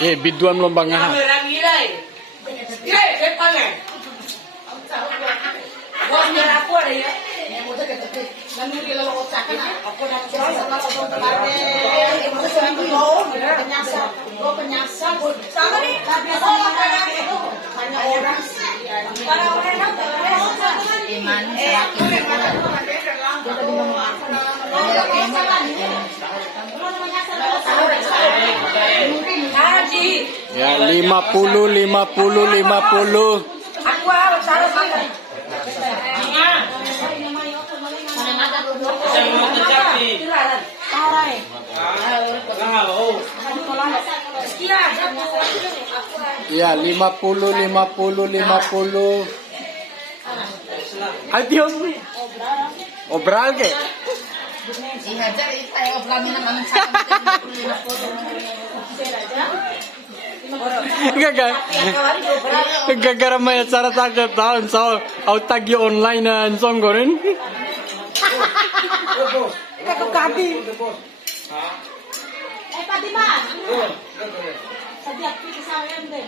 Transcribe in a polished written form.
Biduan lombang nga. Ya 50. Ya 50. Adios. Obral ke? Ihajar itai obral minang Gara may cara takut tahun so au tagi online na song goren. Kakak kaki. Pati ma. Sadiak kita sawen deh.